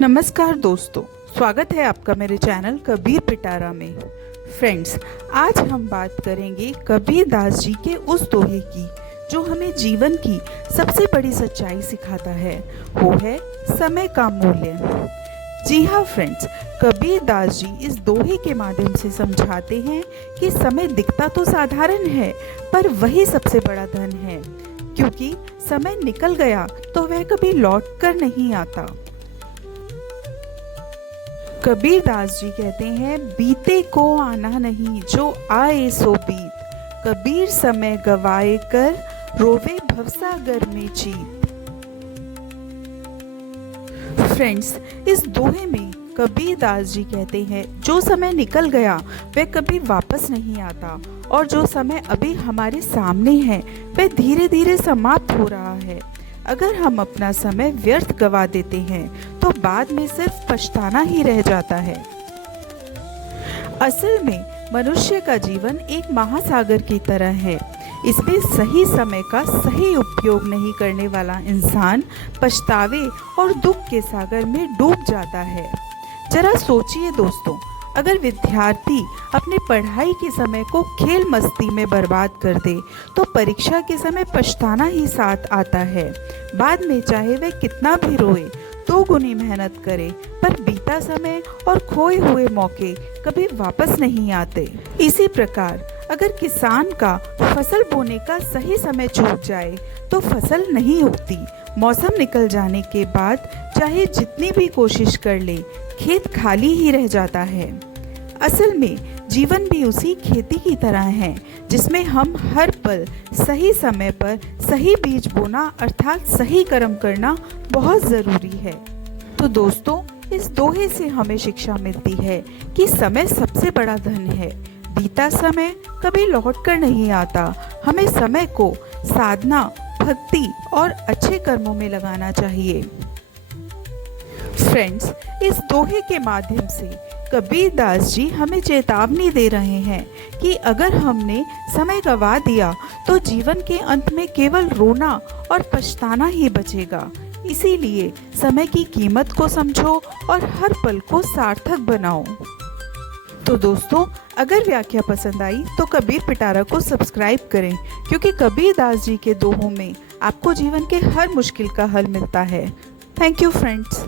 नमस्कार दोस्तों, स्वागत है आपका मेरे चैनल कबीर पिटारा में। फ्रेंड्स, आज हम बात करेंगे कबीर दास जी के उस दोहे की जो हमें जीवन की सबसे बड़ी सच्चाई सिखाता है, वो है समय का मूल्य। जी हाँ फ्रेंड्स, कबीर दास जी इस दोहे के माध्यम से समझाते हैं कि समय दिखता तो साधारण है, पर वही सबसे बड़ा धन है, क्योंकि समय निकल गया तो वह कभी लौट कर नहीं आता। कबीर दास जी कहते हैं, बीते को आना नहीं, जो आए सो बीत। कबीर समय गवाए कर, रोवे भवसागर में जीत। फ्रेंड्स, इस दोहे में कबीर दास जी कहते हैं, जो समय निकल गया वह कभी वापस नहीं आता, और जो समय अभी हमारे सामने है वह धीरे धीरे समाप्त हो रहा है। अगर हम अपना समय व्यर्थ गवा देते हैं तो बाद में सिर्फ पछताना ही रह जाता है। असल में मनुष्य का जीवन एक महासागर की तरह है। इसमें सही समय का सही उपयोग नहीं करने वाला इंसान पछतावे और दुख के सागर में डूब जाता है। जरा सोचिए दोस्तों, अगर विद्यार्थी अपने पढ़ाई के समय को खेल मस्ती में बर्बाद कर दे तो परीक्षा के समय पछताना ही साथ आता है। बाद में चाहे वह कितना भी रोए, दो गुनी मेहनत करे, पर बीता समय और खोए हुए मौके कभी वापस नहीं आते। इसी प्रकार अगर किसान का फसल बोने का सही समय छूट जाए तो फसल नहीं उगती। मौसम निकल जाने के बाद चाहे जितनी भी कोशिश कर ले, खेत खाली ही रह जाता है। असल में जीवन भी उसी खेती की तरह है, जिसमें हम हर पल सही समय पर सही बीज बोना अर्थात सही कर्म करना बहुत ज़रूरी है। तो दोस्तों, इस दोहे से हमें शिक्षा मिलती है कि समय सबसे बड़ा धन है। बीता समय कभी लौट कर नहीं आता। हमें समय को साधना, भक्ति और अच्छे कर्मों में लगाना चाहिए। फ्रेंड्स, इस दोहे के माध्यम से कबीर दास जी हमें चेतावनी दे रहे हैं कि अगर हमने समय गंवा दिया तो जीवन के अंत में केवल रोना और पछताना ही बचेगा। इसीलिए समय की कीमत को समझो और हर पल को सार्थक बनाओ। तो दोस्तों, अगर व्याख्या पसंद आई तो कबीर पिटारा को सब्सक्राइब करें, क्योंकि कबीर दास जी के दोहों में आपको जीवन के हर मुश्किल का हल मिलता है। Thank you friends.